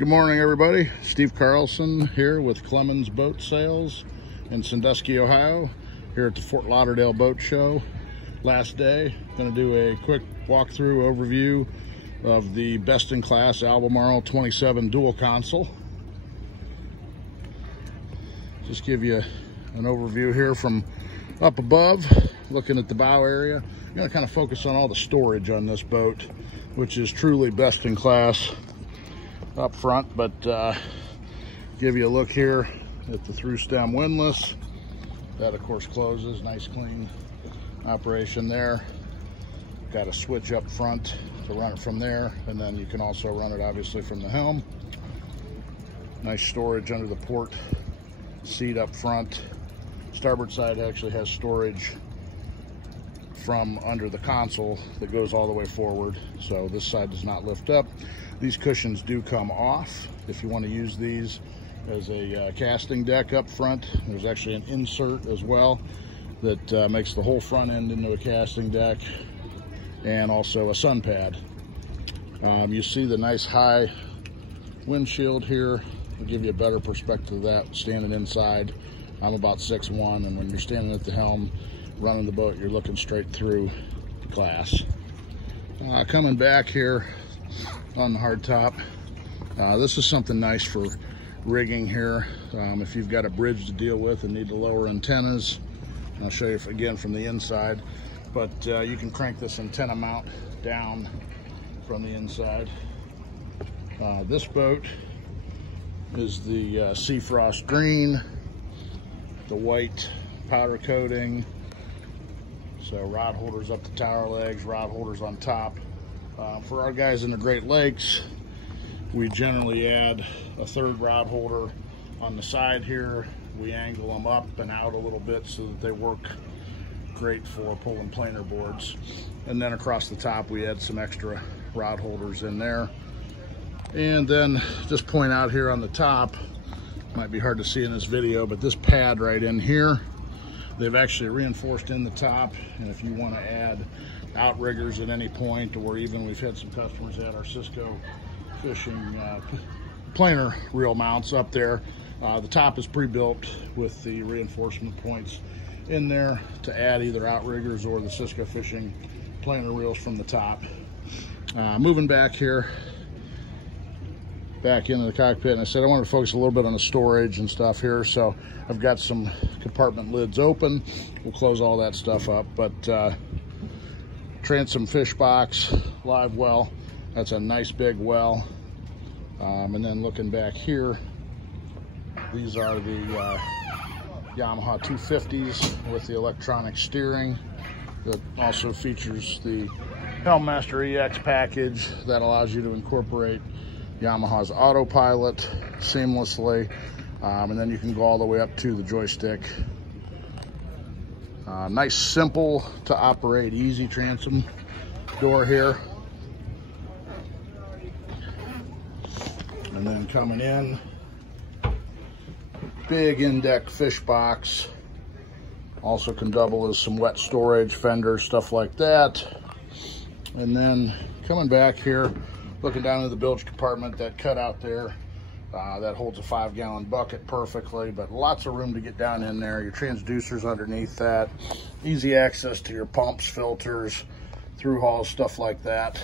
Good morning, everybody. Steve Carlson here with Clemons Boat Sales in Sandusky, Ohio, here at the Fort Lauderdale Boat Show. Last day, going to do a quick walkthrough overview of the best-in-class Albemarle 27 dual console. Just give you an overview here from up above, looking at the bow area. I'm going to kind of focus on all the storage on this boat, which is truly best-in-class up front, but give you a look here at the through stem windlass. That of course closes, nice clean operation there. Got a switch up front to run it from there, and then you can also run it obviously from the helm. Nice storage under the port seat up front. Starboard side actually has storage from under the console that goes all the way forward, so this side does not lift up. These cushions do come off if you want to use these as a casting deck up front. There's actually an insert as well that makes the whole front end into a casting deck, and also a sun pad. You see the nice high windshield here. I'll give you a better perspective of that standing inside. I'm about 6'1", and when you're standing at the helm running the boat, you're looking straight through the glass. Coming back here on the hard top, this is something nice for rigging here. If you've got a bridge to deal with and need to lower antennas, I'll show you again from the inside, but you can crank this antenna mount down from the inside. This boat is the Sea Frost green, the white powder coating. So rod holders up to tower legs, rod holders on top. For our guys in the Great Lakes, we generally add a third rod holder on the side here. We angle them up and out a little bit so that they work great for pulling planer boards. And then across the top, we add some extra rod holders in there. And then just point out here on the top, might be hard to see in this video, but this pad right in here, they've actually reinforced in the top. And if you want to add outriggers at any point, or even we've had some customers add our Cisco fishing planer reel mounts up there, the top is pre-built with the reinforcement points in there to add either outriggers or the Cisco fishing planer reels from the top. Moving back here, back into the cockpit, and I said I wanted to focus a little bit on the storage and stuff here, so I've got some compartment lids open. We'll close all that stuff up, but transom fish box, live well, that's a nice big well. And then looking back here, these are the Yamaha 250s with the electronic steering that also features the Helmmaster EX package that allows you to incorporate Yamaha's autopilot seamlessly, and then you can go all the way up to the joystick. Nice, simple to operate, easy transom door here. And then coming in, big in-deck fish box. Also can double as some wet storage, fenders, stuff like that. And then coming back here, looking down into the bilge compartment, that cutout there, that holds a 5-gallon bucket perfectly, but lots of room to get down in there. Your transducers underneath that, easy access to your pumps, filters, through hauls, stuff like that.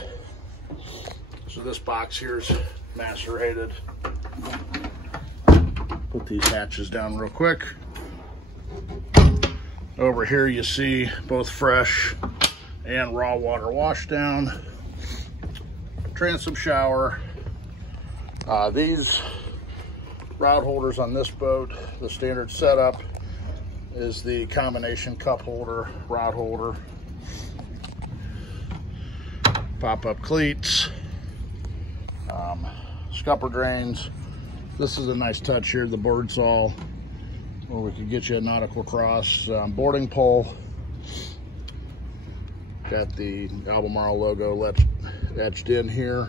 So this box here is macerated. Put these hatches down real quick. Over here you see both fresh and raw water wash down. Transom shower. These rod holders on this boat, the standard setup is the combination cup holder, rod holder, pop-up cleats, scupper drains. This is a nice touch here, the bird saw, where we could get you a nautical cross boarding pole. Got the Albemarle logo etched in here.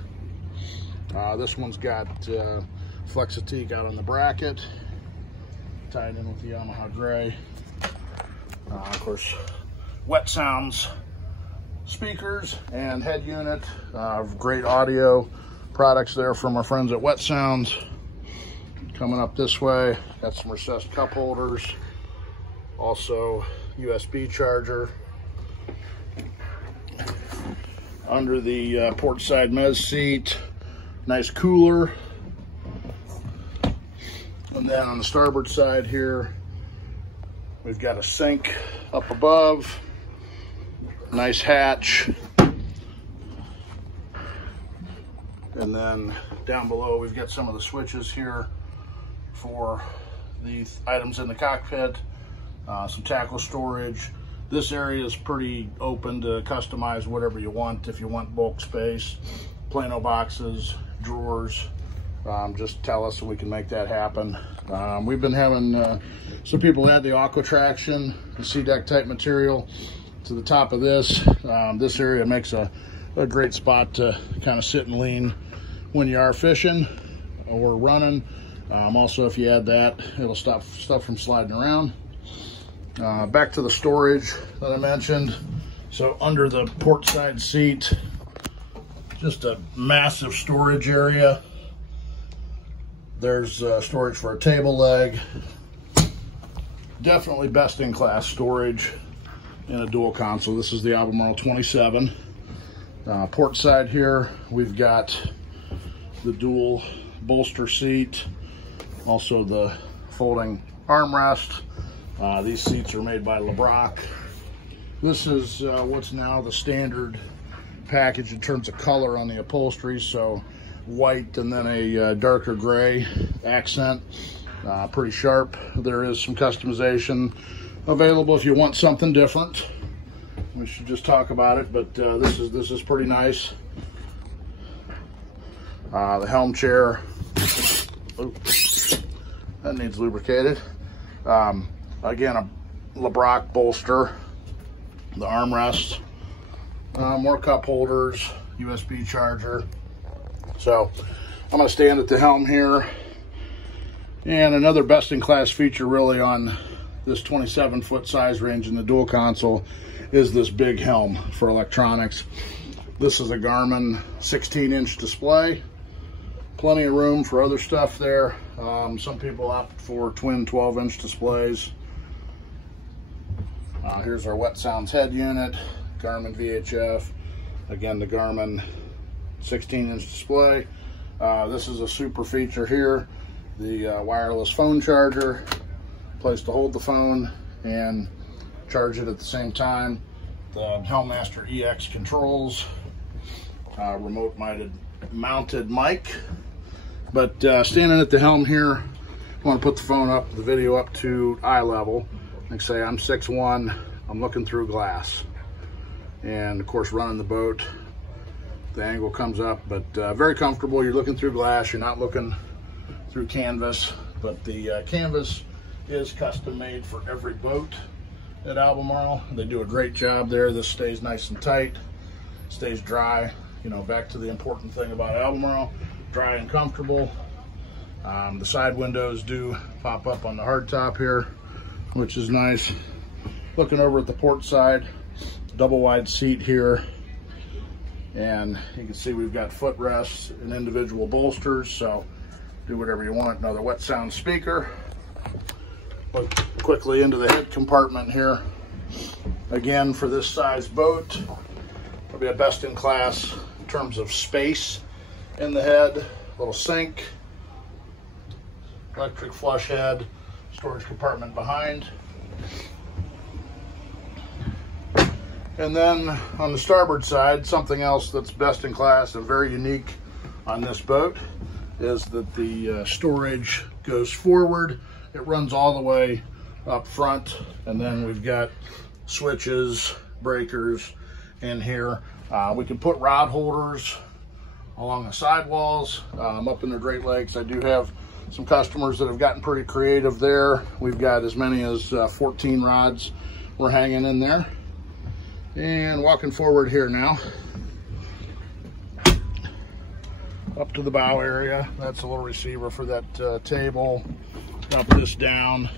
This one's got Flexitique out on the bracket, tied in with the Yamaha gray. Of course, wet sounds speakers and head unit, great audio products there from our friends at Wet Sounds. Coming up this way, got some recessed cup holders, also USB charger. Under the port side mez seat, nice cooler. And then on the starboard side here, we've got a sink up above, nice hatch. And then down below, we've got some of the switches here for the items in the cockpit, some tackle storage. This area is pretty open to customize whatever you want. If you want bulk space, Plano boxes, drawers, just tell us and we can make that happen. We've been having some people add the aqua traction, the C-deck type material to the top of this. This area makes a great spot to kind of sit and lean when you are fishing or running. Also, if you add that, it'll stop stuff from sliding around. Back to the storage that I mentioned. So under the port side seat, just a massive storage area. There's storage for a table leg. Definitely best in class storage in a dual console. This is the Albemarle 27. Port side here, we've got the dual bolster seat, also the folding armrest. These seats are made by LeBrock. This is what's now the standard package in terms of color on the upholstery. So white and then a darker gray accent, pretty sharp. There is some customization available if you want something different. We should just talk about it, but this is pretty nice. The helm chair, oops, that needs lubricated. Again, a LeBrock bolster, the armrest, more cup holders, USB charger. So I'm going to stand at the helm here. And another best-in-class feature really on this 27-foot size range in the dual console is this big helm for electronics. This is a Garmin 16-inch display. Plenty of room for other stuff there. Some people opt for twin 12-inch displays. Here's our Wet Sounds head unit, Garmin VHF. Again, the Garmin 16-inch display. This is a super feature here. The wireless phone charger, place to hold the phone and charge it at the same time. The Helmmaster EX controls, remote mounted mic. But standing at the helm here, I want to put the phone up, the video up to eye level. Like say I'm 6'1", I'm looking through glass. And of course running the boat, the angle comes up, but very comfortable. You're looking through glass, you're not looking through canvas, but the canvas is custom made for every boat at Albemarle. They do a great job there. This stays nice and tight, stays dry. You know, back to the important thing about Albemarle, dry and comfortable. The side windows do pop up on the hardtop here, which is nice. Looking over at the port side, double wide seat here. And you can see we've got footrests and individual bolsters, so do whatever you want. Another Wet Sound speaker. Look quickly into the head compartment here. Again, for this size boat, it'll be a best in class in terms of space in the head. Little sink, electric flush head, storage compartment behind. And then on the starboard side, something else that's best in class and very unique on this boat is that the storage goes forward. It runs all the way up front, and then we've got switches, breakers in here. We can put rod holders along the sidewalls, up in the Great Lakes. I do have some customers that have gotten pretty creative there. We've got as many as 14 rods we're hanging in there. And walking forward here now, up to the bow area. That's a little receiver for that table. Up this down.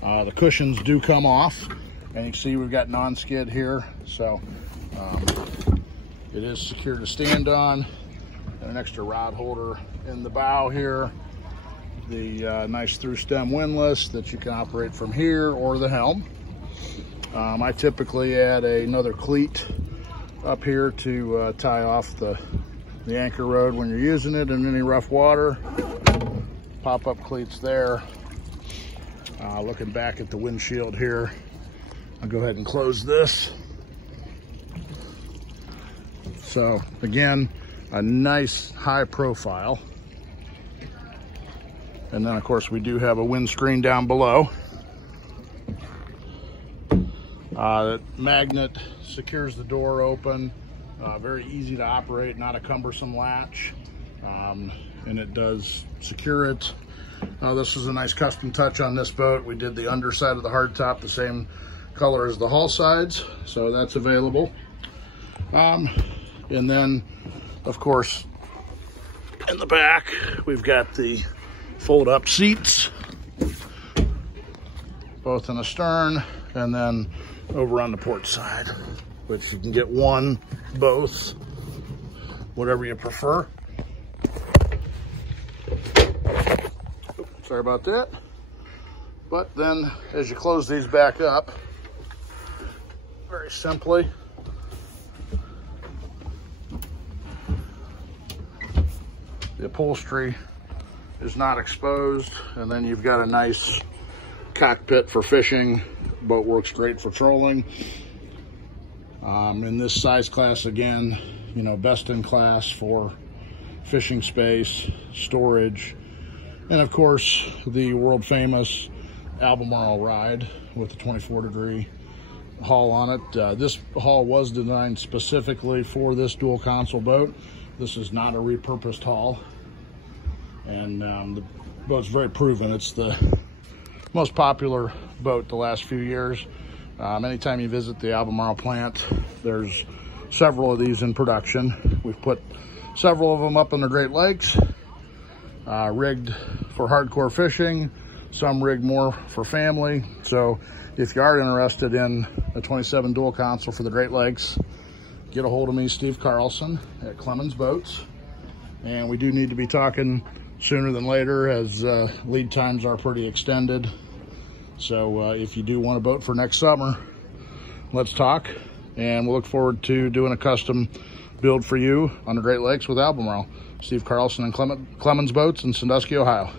The cushions do come off, and you can see we've got non-skid here, so it is secure to stand on. and an extra rod holder in the bow here. The nice through stem windlass that you can operate from here or the helm. I typically add another cleat up here to tie off the anchor rod when you're using it in any rough water. Pop-up cleats there. Looking back at the windshield here, I'll go ahead and close this. So again, a nice high profile. And then of course we do have a windscreen down below. The magnet secures the door open. Very easy to operate, not a cumbersome latch. And it does secure it. This is a nice custom touch on this boat. We did the underside of the hardtop the same color as the hull sides, so that's available. And then, of course, in the back, we've got the fold-up seats, both in the stern and then over on the port side, which you can get one, both, whatever you prefer. Sorry about that. But then as you close these back up, very simply, the upholstery is not exposed, and then you've got a nice cockpit for fishing. Boat works great for trolling. In this size class, again, you know, best in class for fishing space, storage, and of course the world famous Albemarle ride with the 24-degree hull on it. This hull was designed specifically for this dual console boat. This is not a repurposed hull, and the boat's very proven. It's the most popular boat the last few years. Anytime you visit the Albemarle plant, there's several of these in production. We've put several of them up in the Great Lakes, rigged for hardcore fishing, some rigged more for family. So if you are interested in a 27 dual console for the Great Lakes, get a hold of me, Steve Carlson at Clemons Boats. And we do need to be talking sooner than later, as lead times are pretty extended. So if you do want a boat for next summer, let's talk, and we'll look forward to doing a custom build for you on the Great Lakes with Albemarle. Steve Carlson and Clemons Boats in Sandusky, Ohio.